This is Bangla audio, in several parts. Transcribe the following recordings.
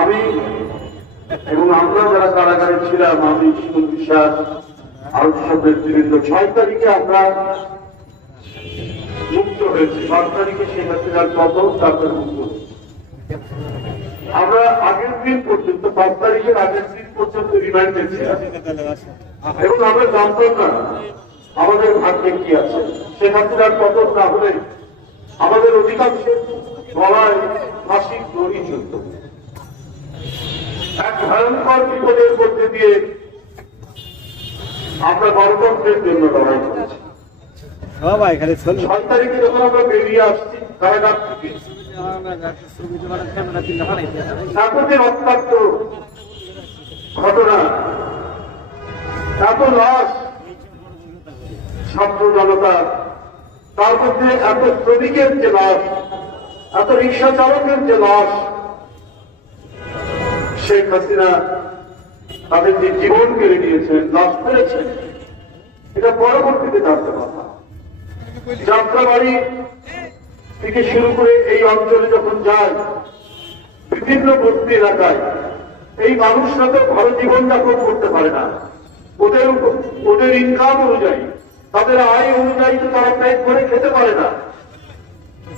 আমি এবং আমরা যারা কারাগারে ছিলাম, আমি শিমুল বিশ্বাস আরো সব নেতৃবৃন্দ, 6 তারিখে আমরা মুক্ত হয়েছি। 5 তারিখে শেখ হাসিনার পতন, তারপরে মুক্ত। আমরা আগের দিন পর্যন্ত 5 তারিখের আগের দিন পর্যন্ত রিমান্ডে ছিলাম এবং আমরা জানতাম না আমাদের ভাগ্যে কি আছে। শেখ হাসিনার পতন না হলে আমাদের অধিকাংশের গলায় ফাঁসির দড়ি চলত। এক ভয়ঙ্কর বিপদের মধ্যে দিয়ে আমরা গণতন্ত্রের জন্য লড়াই করেছি। 6 তারিখে যখন আমরা বেরিয়ে আসছি কারাগার থেকে, এত রক্তাক্ত ঘটনা, এত লাশ, ছাত্র জনতা, তার মধ্যে এত শ্রমিকের যে লাশ, এত রিক্সা চালকের যে লাশ, শেখ হাসিনা তাদের যে জীবন কেড়ে নিয়েছেন, লাশ ফেলেছেন, এটা পরবর্তীতে জানতে কথা। যাত্রাবাড়ি থেকে শুরু করে এই অঞ্চলে যখন যায়, বিভিন্ন বস্তি এলাকায় এই মানুষরা তো ভালো জীবনযাপন করতে পারে না। ওদের ইনকাম অনুযায়ী, তাদের আয় অনুযায়ী তো তারা পেট ভরে খেতে পারে না।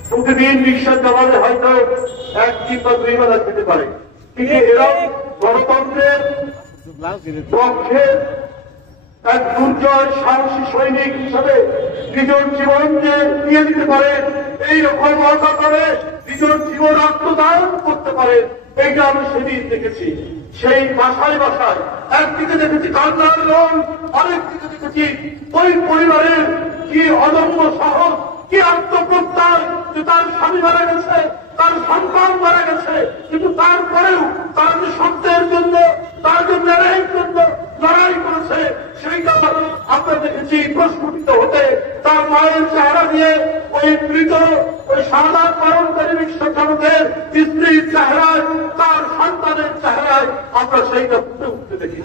প্রতিদিন রিক্সার চালালে হয়তো 1 কিংবা 2 বেলা খেতে পারে, কিন্তু এরা গণতন্ত্রের পক্ষে এক দুর্জয় সাহসী সৈনিক হিসাবে নিজের জীবন যে দিয়ে দিতে পারে, এইরকম মজা করে নিজের জীবন আত্মদান করতে পারে, এইটা আমি সেদিন দেখেছি। সেই বাসায় বাসায় একদিকে দেখেছি কান্নার রং, আরেকদিকে দেখেছি ওই পরিবারের কি অদম্য সাহস, কি আত্মপ্রত্যয়, যে তার স্বামী মারা গেছে, তার সন্তান মারা গেছে, কিন্তু তারপরেও তার যে সত্যের জন্য, তার যে ন্যায়ের জন্য লড়াই করেছে, সেইটা আমরা দেখেছি প্রস্ফুটিত হতে। তার মায়ের চেহারা দিয়ে ওই মৃত, ওই শাহাদাত বরণকারী রিক্সা চালকের স্ত্রীর চেহারায়, তার সন্তানের চেহারায় আমরা সেইটা ফুটে উঠতে দেখি।